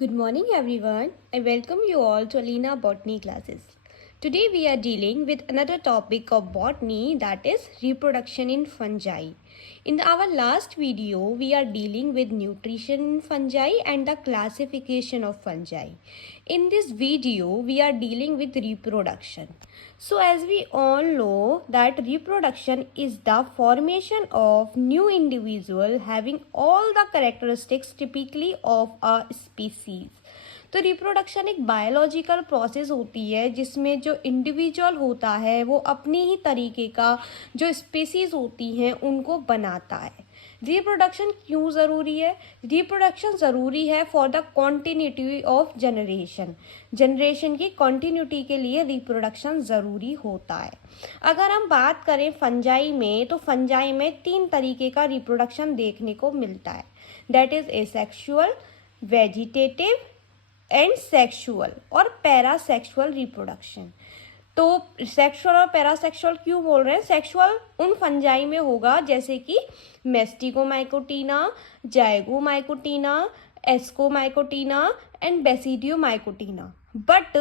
Good morning everyone. I welcome you all to Alina Botany classes. Today we are dealing with another topic of botany, that is reproduction in fungi. In our last video we are dealing with nutrition in fungi and the classification of fungi. In this video we are dealing with reproduction. So as we all know that reproduction is the formation of new individual having all the characteristics typically of a species. तो reproduction एक biological process होती है जिसमें जो individual होता है वो अपनी ही तरीके का जो स्पीसीज होती हैं उनको बनाता है। रिप्रोडक्शन क्यों ज़रूरी है? रिप्रोडक्शन ज़रूरी है for the continuity of generation की कॉन्टिन्यूटी के लिए रिप्रोडक्शन ज़रूरी होता है। अगर हम बात करें फंजाई में तो फंजाई में 3 तरीके का रिप्रोडक्शन देखने को मिलता है, that is asexual, vegetative and sexual और पैरासेक्सुअल रिप्रोडक्शन। तो सेक्सुअल और पैरासेक्सुअल क्यों बोल रहे हैं? सेक्सुअल उन फंजाई में होगा जैसे कि मेस्टिकोमाइकोटीना, जाइगोमाइकोटीना, एस्कोमाइकोटीना एंड बेसिडियोमाइकोटीना। बट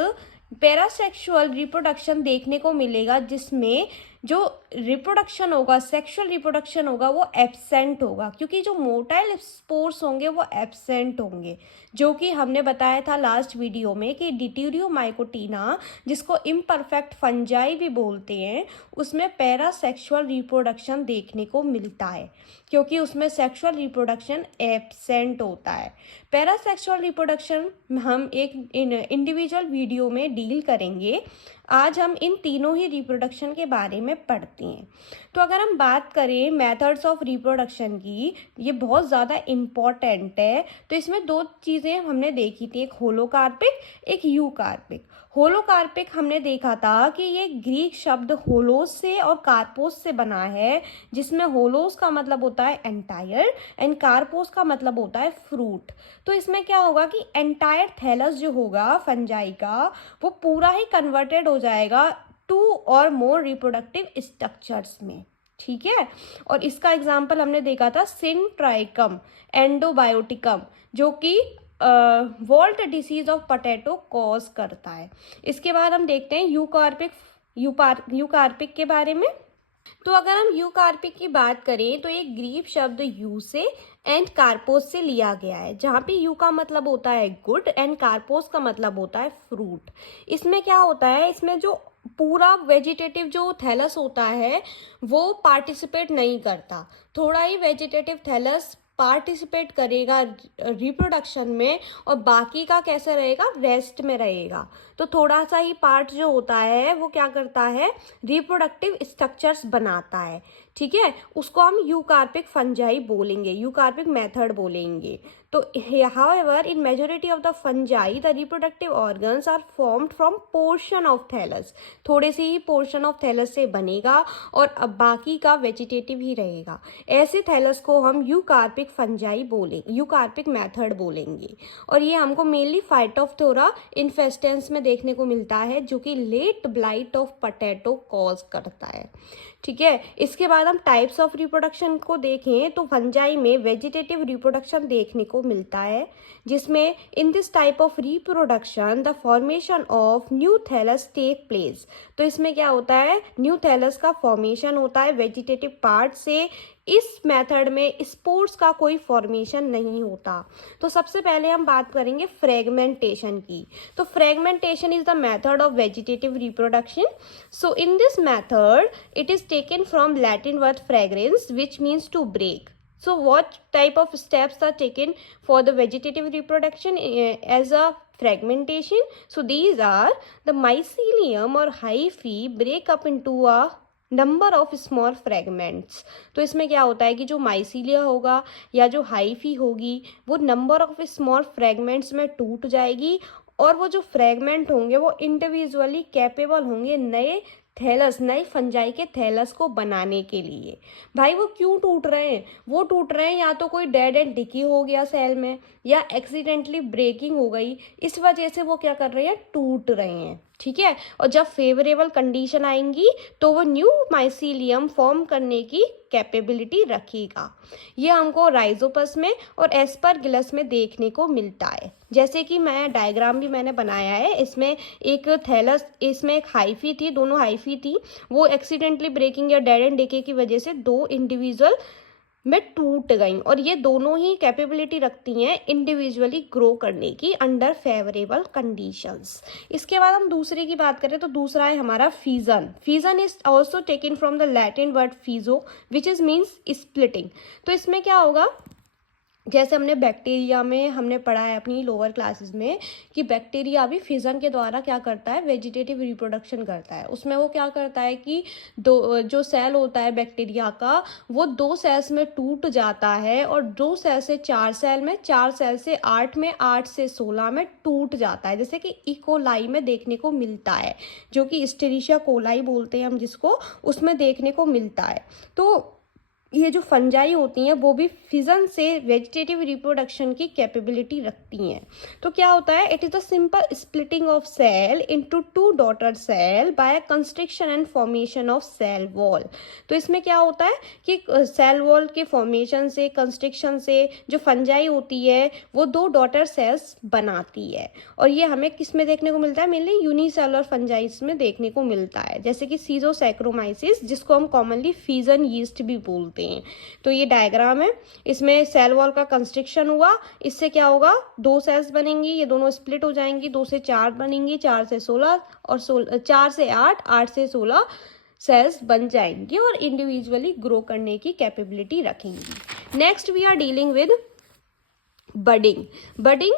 पैरासेक्सुअल रिप्रोडक्शन देखने को मिलेगा जिसमें जो रिप्रोडक्शन होगा, सेक्सुअल रिप्रोडक्शन होगा, वो एब्सेंट होगा, क्योंकि जो मोटाइल स्पोर्स होंगे वो एब्सेंट होंगे, जो कि हमने बताया था लास्ट वीडियो में कि डिट्यूरियोमाइकोटीना, जिसको इम्परफेक्ट फंजाई भी बोलते हैं, उसमें पैरासेक्सुअल रिप्रोडक्शन देखने को मिलता है क्योंकि उसमें सेक्सुअल रिप्रोडक्शन एब्सेंट होता है। पैरासेक्सुअल रिप्रोडक्शन हम एक इंडिविजुअल वीडियो में डील करेंगे। आज हम इन तीनों ही रिप्रोडक्शन के बारे में पढ़ते हैं। तो अगर हम बात करें मेथड्स ऑफ रिप्रोडक्शन की, ये बहुत ज़्यादा इम्पॉर्टेंट है। तो इसमें 2 चीज़ें हमने देखी थी, एक होलोकार्पिक, एक यूकार्पिक। होलोकार्पिक हमने देखा था कि ये ग्रीक शब्द होलोस से और कार्पोस से बना है, जिसमें होलोस का मतलब होता है एंटायर एंड कार्पोस का मतलब होता है फ्रूट। तो इसमें क्या होगा कि एंटायर थैलस जो होगा फंजाई का, वो पूरा ही कन्वर्टेड हो जाएगा 2 और मोर रिप्रोडक्टिव स्ट्रक्चर्स में। ठीक है, और इसका एग्जाम्पल हमने देखा था सिंट्राइकम एंडोबायोटिकम, जो कि wart disease of potato cause करता है। इसके बाद हम देखते हैं यूकार्पिक के बारे में। तो अगर हम यूकार्पिक की बात करें तो एक ग्रीक शब्द यू से एंड कार्पोस से लिया गया है, जहाँ पे यू का मतलब होता है गुड एंड कार्पोस का मतलब होता है फ्रूट। इसमें क्या होता है, इसमें जो पूरा वेजिटेटिव जो थैलस होता है वो पार्टिसिपेट नहीं करता, थोड़ा ही वेजिटेटिव थैलस पार्टिसिपेट करेगा रिप्रोडक्शन में और बाकी का कैसे रहेगा, रेस्ट में रहेगा। तो थोड़ा सा ही पार्ट जो होता है वो क्या करता है, रिप्रोडक्टिव स्ट्रक्चर्स बनाता है। ठीक है, उसको हम यूकार्पिक फंजाई बोलेंगे, यूकार्पिक मेथड बोलेंगे। तो however in majority of the fungi the reproductive organs are formed from portion of thallus, थोड़े से ही पोर्शन ऑफ थैलस से बनेगा और अब बाकी का वेजिटेटिव ही रहेगा। ऐसे थैलस को हम यूकार्पिक फंजाई बोलेंगे, यूकार्पिक मेथड बोलेंगे। और ये हमको मेनली फाइटोप्थोरा इन्फेस्टेंस में देखने को मिलता है, जो कि late blight of potato cause करता है। ठीक है, इसके बाद हम टाइप्स ऑफ रिप्रोडक्शन को देखें तो फंजाई में वेजिटेटिव रिप्रोडक्शन देखने को मिलता है, जिसमें in this type of reproduction the formation of new thallus take place. तो इसमें क्या होता है, न्यू थैलस का फॉर्मेशन होता है वेजिटेटिव पार्ट से। इस मेथड में स्पोर्स का कोई फॉर्मेशन नहीं होता। तो सबसे पहले हम बात करेंगे फ्रेगमेंटेशन की। तो fragmentation is the method of vegetative reproduction. So in this method it is taken from Latin word fragrance, which means to break. So what type of steps are taken for the vegetative reproduction as a fragmentation? So these are the mycelium or hyphae break up into a number of small fragments. तो इसमें क्या होता है कि जो mycelia होगा या जो हाइफी होगी वो नंबर ऑफ स्मॉल फ्रेगमेंट्स में टूट जाएगी, और वो जो फ्रेगमेंट होंगे वो इंडिविजुअली कैपेबल होंगे नए थैलस, नए फंजाई के थैलस को बनाने के लिए। भाई वो क्यों टूट रहे हैं? वो टूट रहे हैं या तो कोई डेड एंड डिकी हो गया सेल में, या एक्सीडेंटली ब्रेकिंग हो गई, इस वजह से वो क्या कर रहे हैं, टूट रहे हैं। ठीक है। और जब फेवरेबल कंडीशन आएंगी तो वो न्यू माइसीलियम फॉर्म करने की कैपेबिलिटी रखेगा। ये हमको राइजोपस में और एस्परगिलस में देखने को मिलता है। जैसे कि मैं डायग्राम भी मैंने बनाया है, इसमें एक थैलस, इसमें एक हाइफी थी, दोनों हाइफी थी, वो एक्सीडेंटली ब्रेकिंग या डेड एंड डिके की वजह से दो इंडिविजुअल में टूट गई, और ये दोनों ही कैपेबिलिटी रखती हैं इंडिविजुअली ग्रो करने की अंडर फेवरेबल कंडीशंस। इसके बाद हम दूसरे की बात करें तो दूसरा है हमारा fission. Fission is also taken from the Latin word piezo which is means splitting. तो इसमें क्या होगा, जैसे हमने बैक्टीरिया में हमने पढ़ा है अपनी लोअर क्लासेस में कि बैक्टीरिया भी फिजन के द्वारा क्या करता है, वेजिटेटिव रिप्रोडक्शन करता है। उसमें वो क्या करता है कि दो जो सेल होता है बैक्टीरिया का, वो दो सेल्स में टूट जाता है, और दो सेल से चार सेल में, चार सेल से आठ में, आठ से 16 में टूट जाता है, जैसे कि इकोलाई में देखने को मिलता है, जो कि एस्चेरिचिया कोलाई बोलते हैं हम जिसको, उसमें देखने को मिलता है। तो ये जो फंजाई होती हैं वो भी फिजन से वेजिटेटिव रिप्रोडक्शन की कैपेबिलिटी रखती हैं। तो क्या होता है, it is the simple splitting of cell into two daughter cell by construction and formation of cell wall. तो इसमें क्या होता है कि सेल वॉल के फॉर्मेशन से, कंस्ट्रक्शन से जो फंजाई होती है वो दो डॉटर सेल्स बनाती है, और ये हमें किस में देखने को मिलता है, मेनली यूनिसेलुलर फंजाइस में देखने को मिलता है, जैसे कि सीजोसैक्रोमाइसिस, जिसको हम कॉमनली फिजन यीस्ट भी बोलते हैं। तो ये डायग्राम है, इसमें सेल वॉल का कंस्ट्रक्शन हुआ, इससे क्या होगा, दो सेल्स बनेंगी, ये दोनों स्प्लिट हो जाएंगी, 2 से 4 बनेंगी, 4 से 16 और 4 से 8, 8 से 16 सेल्स बन जाएंगी और इंडिविजुअली ग्रो करने की कैपेबिलिटी रखेंगी। Next we are dealing with budding. Budding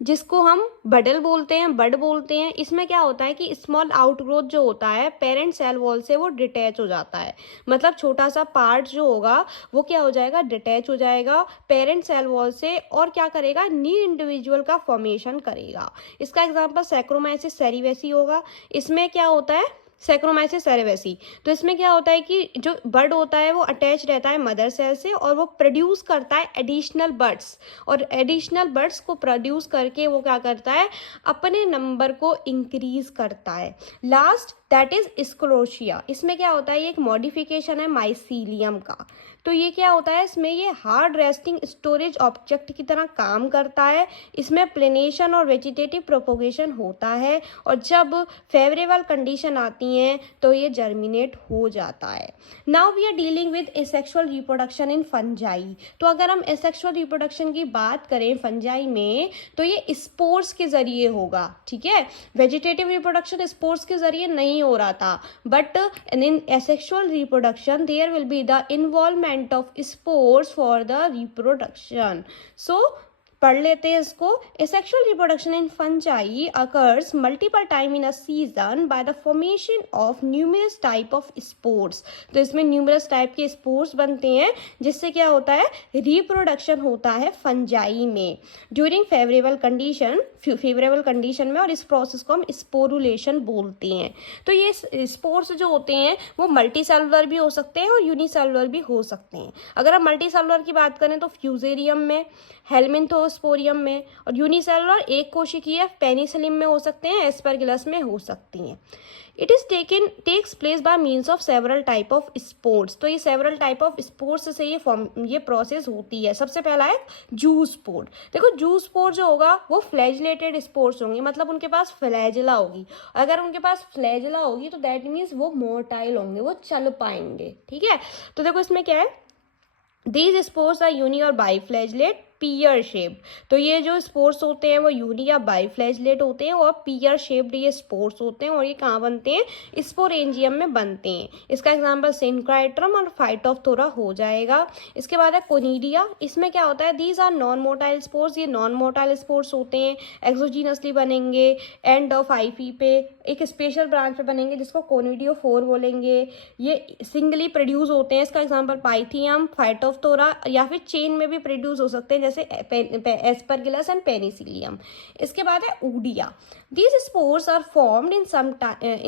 जिसको हम बडल बोलते हैं, बड बोलते हैं, इसमें क्या होता है कि स्मॉल आउटग्रोथ जो होता है पेरेंट सेल वॉल से वो डिटैच हो जाता है, मतलब छोटा सा पार्ट जो होगा वो क्या हो जाएगा, डिटैच हो जाएगा पेरेंट सेल वॉल से, और क्या करेगा, न्यू इंडिविजुअल का फॉर्मेशन करेगा। इसका एग्जांपल सैक्रोमाइसिस सेरिवेसी होगा। इसमें क्या होता है, सैक्रोमाइसिस सेरेवेसी, तो इसमें क्या होता है कि जो बर्ड होता है वो अटैच रहता है मदर सेल से, और वो प्रोड्यूस करता है एडिशनल बर्ड्स, और एडिशनल बर्ड्स को प्रोड्यूस करके वो क्या करता है, अपने नंबर को इंक्रीज करता है। लास्ट दैट इज स्क्रोशिया। इसमें क्या होता है, ये एक मॉडिफिकेशन है माइसीलियम का। तो ये क्या होता है, इसमें ये हार्ड रेस्टिंग स्टोरेज ऑब्जेक्ट की तरह काम करता है। इसमें प्लेनेशन और वेजिटेटिव प्रोपोगेशन होता है, और जब फेवरेबल कंडीशन आती हैं तो ये जर्मिनेट हो जाता है। Now we are dealing with asexual reproduction in fungi. तो अगर हम एसेक्सुअल रिप्रोडक्शन की बात करें फंजाई में तो ये स्पोर्स के जरिए होगा, ठीक है। वेजिटेटिव रिप्रोडक्शन स्पोर्स के जरिए नहीं हो रहा था, but in asexual reproduction there will be the involvement of spores for the reproduction. So पढ़ लेते हैं इसको। Asexual reproduction in fungi occurs multiple time in a season by the formation of numerous type of spores. तो इसमें numerous type के spores बनते हैं, जिससे क्या होता है, reproduction होता है fungi में during favorable condition में, और इस process को हम sporulation बोलते हैं। तो ये spores जो होते हैं वो multicellular भी हो सकते हैं और unicellular भी हो सकते हैं। अगर हम multicellular की बात करें तो फ्यूजेरियम में, हेलमिंथोस्पोरियम में, और यूनिसेलुलर एक कोशिकीय पेनिसिलियम में हो सकते हैं, एस्परगिलस में हो सकती हैं। It is takes place by means of several type of spores. तो ये सेवरल टाइप ऑफ स्पोर्स से ये प्रोसेस होती है। सबसे पहला है जू स्पोर। देखो जू स्पोर जो होगा वो फ्लैजिलेटेड स्पोर्स होंगे, मतलब उनके पास फ्लैजिला होगी। अगर उनके पास फ्लैजिला होगी तो दैट मीन्स वो मोटाइल होंगे, वो चल पाएंगे, ठीक है। तो देखो इसमें क्या है, दीज स्पोर्स आर यूनी और बाईफ्लैजिलेट पियर शेप। तो ये जो स्पोर्स होते हैं वो यूनी या बाईफ्लैजिलेट होते हैं, और पियर शेप्ड ये स्पोर्स होते हैं, और ये कहाँ बनते हैं, स्पोरेंजियम में बनते हैं। इसका एग्जांपल सिंक्राइट्रम और फाइटोप्थोरा हो जाएगा। इसके बाद है कोनिडिया। इसमें क्या होता है, these are non motile spores. ये नॉन मोटाइल स्पोर्स होते हैं, एक्सोजीनसली बनेंगे, एंड ऑफ आईफी पे एक स्पेशल ब्रांच पे बनेंगे जिसको कोनिडियोफोर बोलेंगे। ये सिंगली प्रोड्यूस होते हैं। इसका एग्जांपल पाइथियम, फाइटोप्थोरा, या फिर चेन में भी प्रोड्यूस हो सकते हैं, जैसे जैसे एस्परगिलस एंड पेनिसिलियम। इसके बाद है oidia. These spores are formed in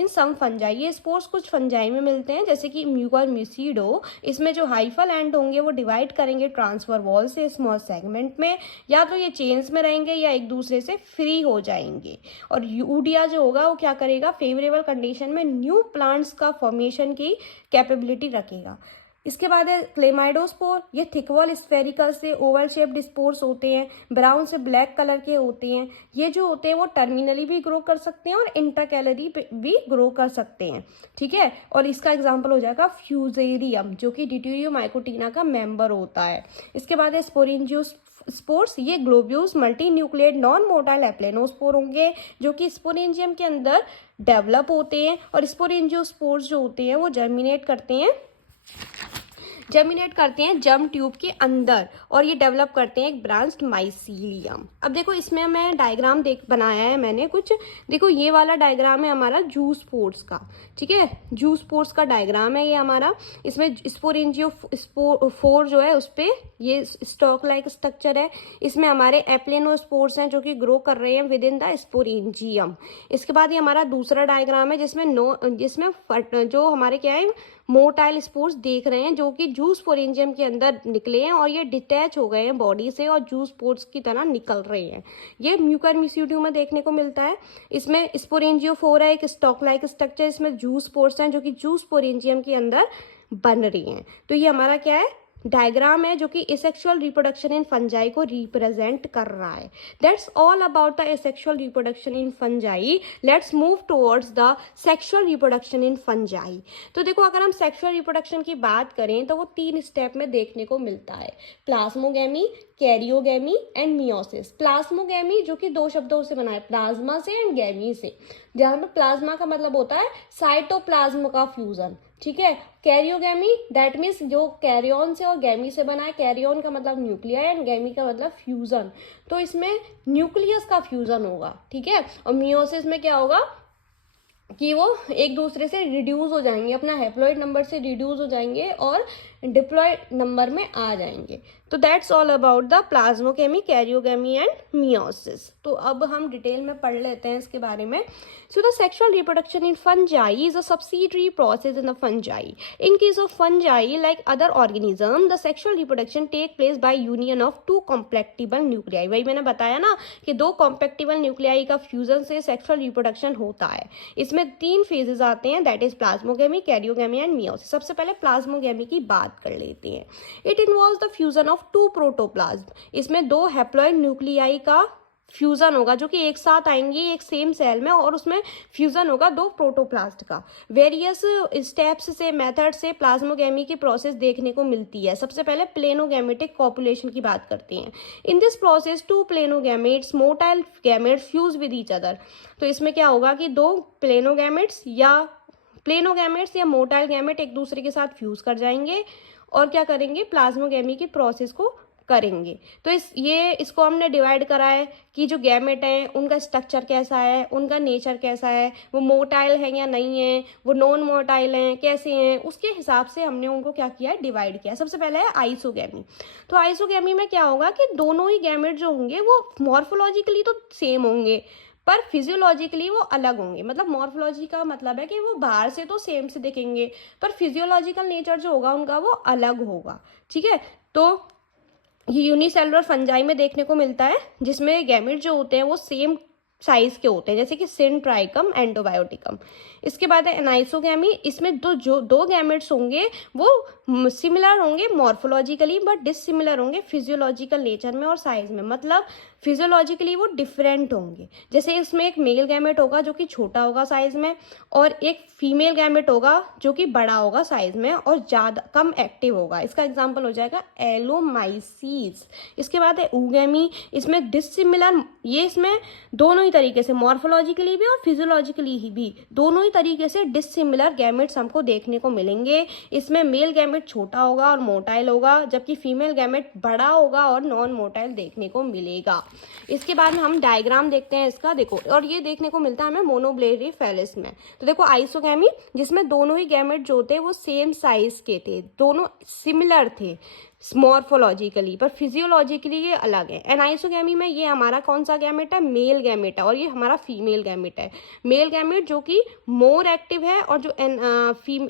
some fungi. ये स्पोर्स कुछ फंजाई में मिलते हैं जैसे कि म्यूकर म्यूसिडो। इसमें जो हाइफल एंड होंगे वो डिवाइड करेंगे ट्रांसफर वॉल से स्मॉल सेगमेंट में, या तो ये चेन्स में रहेंगे या एक दूसरे से फ्री हो जाएंगे। और यूडिया जो होगा वो क्या करेगा, फेवरेबल कंडीशन में न्यू प्लांट्स का फॉर्मेशन की कैपेबिलिटी रखेगा। इसके बाद है क्लेमाइडोस्पोर। ये थिक वॉल स्फेरिकल से ओवल शेप्ड स्पोर्स होते हैं, ब्राउन से ब्लैक कलर के होते हैं। ये जो होते हैं वो टर्मिनली भी ग्रो कर सकते हैं और इंटरकैलरी भी ग्रो कर सकते हैं, ठीक है। और इसका एग्जांपल हो जाएगा फ्यूजेरियम, जो कि डिट्यूरियोमाइकोटिना का मेंबर होता है। इसके बाद है स्पोरेंजियोस स्पोर्स। ये globules multi nucleate non motile aplanospore होंगे जो कि स्पोरेंजियम के अंदर डेवलप होते हैं। और स्पोरेंजियोस्पोर्स जो होते हैं वो जर्मिनेट करते हैं जर्म ट्यूब के अंदर, और ये डेवलप करते हैं एक ब्रांच्ड माइसीलियम। अब देखो इसमें मैं डायग्राम बनाया है मैंने कुछ। देखो ये वाला डायग्राम है हमारा जूस्पोर्स का, ठीक है। जूस्पोर्स का डायग्राम है ये हमारा। इसमें स्पोरेंजियो फोर जो है उस पे ये स्टॉक लाइक स्ट्रक्चर है। इसमें हमारे एप्लेनोस्पोर्स हैं जो कि ग्रो कर रहे हैं विद इन द स्पोरेंजियम। इसके बाद ये हमारा दूसरा डायग्राम है जिसमें जो हमारे क्या है मोटाइल स्पोर्स देख रहे हैं जो कि जूस स्पोरेंजियम के अंदर निकले हैं और ये डिटैच हो गए हैं बॉडी से और जूस स्पोर्स की तरह निकल रहे हैं। ये म्यूकर म्यूसिडियम में देखने को मिलता है। इसमें स्पोरेंजियोफोरा है, एक स्टॉक लाइक स्ट्रक्चर। इसमें जूस स्पोर्स हैं जो कि जूस स्पोरेंजियम के अंदर बन रही हैं। तो ये हमारा क्या है, डायग्राम है जो कि एसेक्सुअल रिप्रोडक्शन इन फंजाई को रिप्रेजेंट कर रहा है। That's all about the asexual reproduction in fungi. Let's move towards the sexual reproduction in fungi. तो देखो अगर हम सेक्सुअल रिप्रोडक्शन की बात करें तो वो 3 स्टेप में देखने को मिलता है, plasmogamy, karyogamy and meiosis. Plasmogamy जो कि 2 शब्दों से बना है, प्लाज्मा से एंड गैमी से, जहां पर प्लाज्मा का मतलब होता है साइटोप्लाज्म का फ्यूजन, ठीक है। कैरियोगेमी दैट मीन्स जो कैरियन से और गैमी से बना है। कैरियन का मतलब न्यूक्लिया एंड गैमी का मतलब फ्यूजन, तो इसमें न्यूक्लियस का फ्यूजन होगा, ठीक है। और मियोसिस में क्या होगा कि वो एक दूसरे से रिड्यूस हो जाएंगे, अपना हैप्लॉइड नंबर से रिड्यूस हो जाएंगे और डिप्लॉइड नंबर में आ जाएंगे। तो that's all about the plasmogamy, karyogamy and meiosis. तो अब हम डिटेल में पढ़ लेते हैं इसके बारे में। So the sexual reproduction in fungi is a subsidiary process in the fungi. In case of fungi like other organism the sexual reproduction take place by union of 2 compatible nuclei. वही मैंने बताया ना कि 2 कॉम्प्लेक्टिबल न्यूक्लियाई का fusion से sexual reproduction होता है। इसमें 3 फेजेस आते हैं, that is plasmogamy, karyogamy and meiosis. सबसे पहले प्लाज्मोगेमी की बात कर लेते हैं। It involves the fusion of 2 protoplasm. इसमें 2 हैप्लॉइड न्यूक्लियाई का फ्यूजन होगा जो कि एक साथ आएंगे एक सेम सेल में, और उसमें फ्यूजन होगा 2 प्रोटोप्लास्ट का। वेरियस स्टेप्स से, मेथड से प्लाज्मोगेमी की प्रोसेस देखने को मिलती है। सबसे पहले प्लेनोगेमेटिक कॉपुलेशन की बात करते हैं। In this process 2 planogametes motile gametes fuse with each other. तो इसमें क्या होगा कि 2 प्लेनोगेमेट्स या मोटाइल गैमेट एक दूसरे के साथ फ्यूज कर जाएंगे और क्या करेंगे, प्लाज्मोगेमी की प्रोसेस को करेंगे। तो इसको हमने डिवाइड करा है कि जो गैमेट हैं उनका स्ट्रक्चर कैसा है, उनका नेचर कैसा है, वो मोटाइल है या नहीं है, वो नॉन मोटाइल हैं कैसे हैं, उसके हिसाब से हमने उनको क्या किया है, डिवाइड किया। सबसे पहले है आइसोगेमी। तो आइसोगेमी में क्या होगा कि दोनों ही गैमेट जो होंगे वो मॉर्फोलॉजिकली तो सेम होंगे पर फिजियोलॉजिकली वो अलग होंगे। मतलब मॉर्फोलॉजी का मतलब है कि वो बाहर से तो सेम से दिखेंगे पर फिजियोलॉजिकल नेचर जो होगा उनका वो अलग होगा, ठीक है। तो ये यूनिसेलुलर फंजाई में देखने को मिलता है जिसमें गैमेट जो होते हैं वो सेम साइज के होते हैं, जैसे कि सिंट्राइकम, एंडोबायोटिकम। इसके बाद है एनाइसोगेमी। इसमें जो 2 गैमेट्स होंगे वो सिमिलर होंगे मॉर्फोलॉजिकली बट डिसिमिलर होंगे फिजियोलॉजिकल नेचर में और साइज में। मतलब फिजियोलॉजिकली वो डिफरेंट होंगे। जैसे इसमें एक मेल गैमेट होगा जो कि छोटा होगा साइज में, और एक फीमेल गैमेट होगा जो कि बड़ा होगा साइज में और ज़्यादा कम एक्टिव होगा। इसका एग्जाम्पल हो जाएगा एलोमाइसीस। इसके बाद है ऊगेमी। इसमें डिसिमिलर, ये इसमें दोनों ही तरीके से मॉर्फोलॉजिकली भी और फिजियोलॉजिकली ही भी दोनों ही तरीके से डिसिमिलर गैमेट्स हमको देखने को मिलेंगे। इसमें मेल गैमेट छोटा होगा और मोटाइल होगा, जबकि फीमेल गैमेट बड़ा होगा और नॉन मोटाइल देखने को मिलेगा। इसके बाद हम डायग्राम देखते हैं इसका, देखो, और ये देखने को मिलता है हमें मोनोब्लेरी फेलिस में। तो देखो आइसोगेमी जिसमें दोनों ही गैमेट जो थे वो सेम साइज के थे, दोनों सिमिलर थे, मॉर्फोलॉजिकली, पर फिजियोलॉजिकली ये अलग है। एनाइसोगैमी में ये हमारा कौन सा गैमेट है, मेल गैमेट है, और ये हमारा फीमेल गैमेट है। मेल गैमेट जो कि मोर एक्टिव है, और जो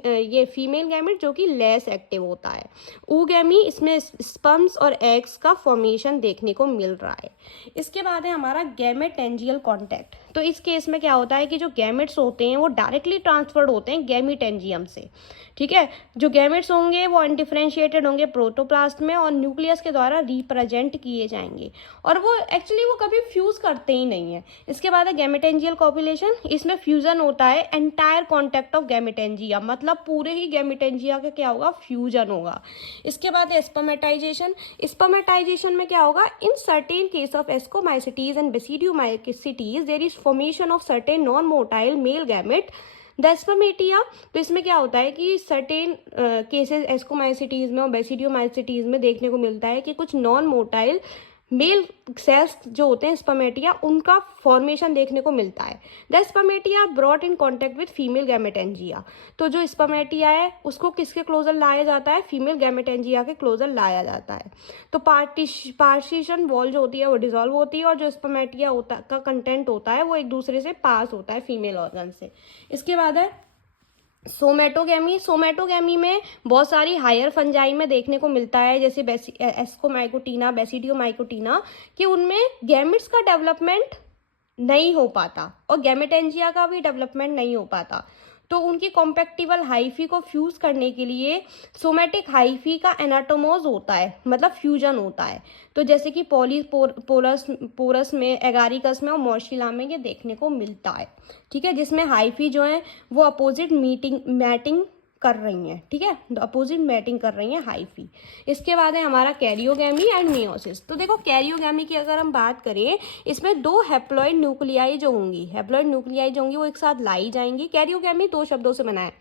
ये फीमेल गैमेट जो कि लेस एक्टिव होता है। ऊगैमी, इसमें स्पर्म्स और एग्स का फॉर्मेशन देखने को मिल रहा है। इसके बाद है हमारा गैमेटेंजियल कॉन्टैक्ट। तो इस केस में क्या होता है कि जो गैमेट्स होते हैं वो डायरेक्टली ट्रांसफर्ड होते हैं गैमेटेंजियम से, ठीक है। जो गैमेट्स होंगे वो अनडिफरेंशिएटेड होंगे प्रोटोप्लास्ट में, और न्यूक्लियस के द्वारा रिप्रेजेंट किए जाएंगे, और वो एक्चुअली वो कभी फ्यूज करते ही नहीं है। इसके बाद है गैमेटेंजियल कॉपुलेशन। इसमें फ्यूजन होता है एंटायर कॉन्टैक्ट ऑफ गैमेटेंजिया, मतलब पूरे ही गैमेटेंजिया का क्या होगा, फ्यूजन होगा। इसके बाद है स्पर्मेटाइजेशन। स्पर्मेटाइजेशन में क्या होगा, in certain case of ascomycetes and basidiomycetes there is formation of certain non motile male gamete the spermatia. तो इसमें क्या होता है कि सर्टेन केसेस एस्कोमाइसिटीज में और बेसिडियोमाइसिटीज में देखने को मिलता है कि कुछ नॉन मोटाइल मेल सेल्स जो होते हैं स्पर्मेटिया, उनका फॉर्मेशन देखने को मिलता है। The spermatia brought in contact with female gametangia. तो जो स्पर्मेटिया है उसको किसके क्लोजर लाया जाता है, फीमेल गैमेटेंजिया के क्लोजर लाया जाता है। तो पार्टीशन वॉल जो होती है वो डिसॉल्व होती है, और जो स्पर्मेटिया होता का कंटेंट होता है वो एक दूसरे से पास होता है फीमेल ऑर्गन से। इसके बाद है सोमेटोगैमी। सोमेटोगैमी में बहुत सारी हायर फंजाई में देखने को मिलता है, जैसे एस्कोमाइकोटीना, बेसिडियोमाइकोटीना, कि उनमें गैमेट्स का डेवलपमेंट नहीं हो पाता और गैमेटेंजिया का भी डेवलपमेंट नहीं हो पाता। तो उनकी कॉम्पैक्टिबल हाइफी को फ्यूज करने के लिए सोमेटिक हाइफी का एनाटोमोज होता है, मतलब फ्यूजन होता है। तो जैसे कि पोरस में, एगारिकस में और मॉर्शिला में ये देखने को मिलता है, ठीक है, जिसमें हाइफी जो है वो अपोजिट मैटिंग कर रही हैं, ठीक है, अपोजिट मैटिंग कर रही हैं हाइफी। इसके बाद है हमारा कैरियोगैमी एंड मियोसिस। तो देखो कैरियोगैमी की अगर हम बात करें, इसमें दो हैप्लॉइड न्यूक्लियाई जो होंगी, वो एक साथ लाई जाएंगी। कैरियोगैमी दो शब्दों से बना है,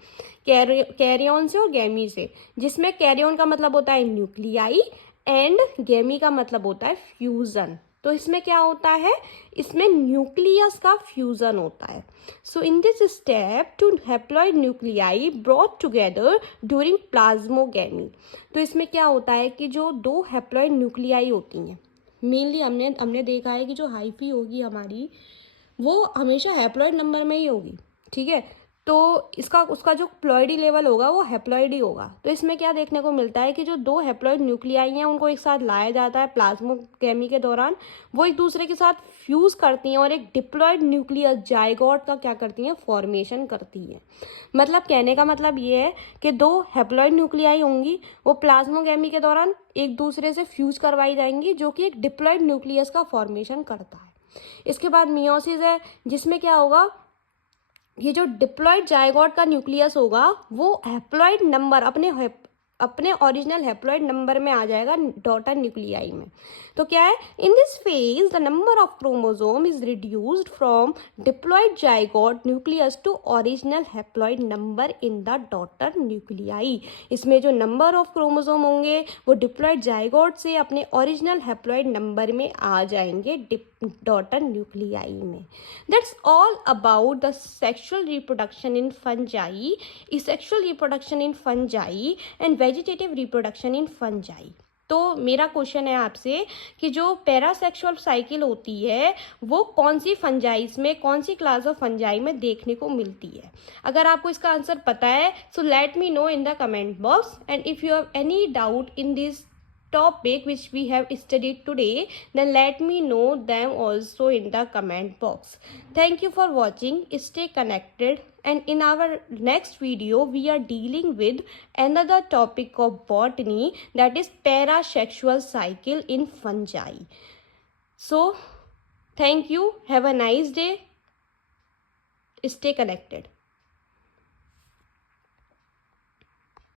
कैरियन से और गैमी से, जिसमें कैरियन का मतलब होता है न्यूक्लियाई एंड गैमी का मतलब होता है फ्यूजन। तो इसमें क्या होता है, इसमें न्यूक्लियस का फ्यूजन होता है। So in this step two haploid nuclei brought together during plasmogamy. तो इसमें क्या होता है कि जो दो हैप्लॉइड न्यूक्लियाई होती हैं, मेनली हमने देखा है कि जो हाइफी होगी हमारी वो हमेशा हैप्लॉइड नंबर में ही होगी, ठीक है। तो उसका जो प्लॉइडी लेवल होगा वो हैप्लॉइडी होगा। तो इसमें क्या देखने को मिलता है कि जो दो हैप्लॉइड न्यूक्लियाई हैं उनको एक साथ लाया जाता है प्लाज्मोगैमी के दौरान, वो एक दूसरे के साथ फ्यूज करती हैं और एक डिप्लॉइड न्यूक्लियस जाइगोट का क्या करती हैं, फॉर्मेशन करती हैं। मतलब कहने का मतलब ये है कि दो हैप्लॉइड न्यूक्लियाई होंगी, वो प्लाज्मोगैमी के दौरान एक दूसरे से फ्यूज करवाई जाएंगी, जो कि एक डिप्लॉइड न्यूक्लियस का फॉर्मेशन करता है। इसके बाद मियोसिस है, जिसमें क्या होगा, ये जो डिप्लॉइड जाइगोट का न्यूक्लियस होगा वो हैप्लॉइड नंबर अपने ओरिजिनल हैप्लॉइड नंबर में आ जाएगा डॉटर न्यूक्लियाई में। तो क्या है, in this phase the number of chromosome is reduced from diploid zygote nucleus to original haploid number in the daughter nuclei. इसमें जो नंबर ऑफ क्रोमोसोम होंगे वो डिप्लॉइड जाइगोट से अपने ओरिजिनल हैप्लॉइड नंबर में आ जाएंगे डॉटर न्यूक्लियाई में। That's all about the sexual reproduction in fungi, asexual reproduction in fungi and vegetative reproduction in fungi। तो मेरा क्वेश्चन है आपसे कि जो पैरासेक्सुअल साइकिल होती है वो कौन सी फंजाइज में, कौन सी क्लास ऑफ फंजाई में देखने को मिलती है। अगर आपको इसका आंसर पता है so let me know in the comment box, and if you have any doubt in this topic which we have studied today, then let me know them also in the comment box. Thank you for watching. Stay connected, and in our next video we are dealing with another topic of botany, that is parasexual cycle in fungi. So thank you, have a nice day, stay connected.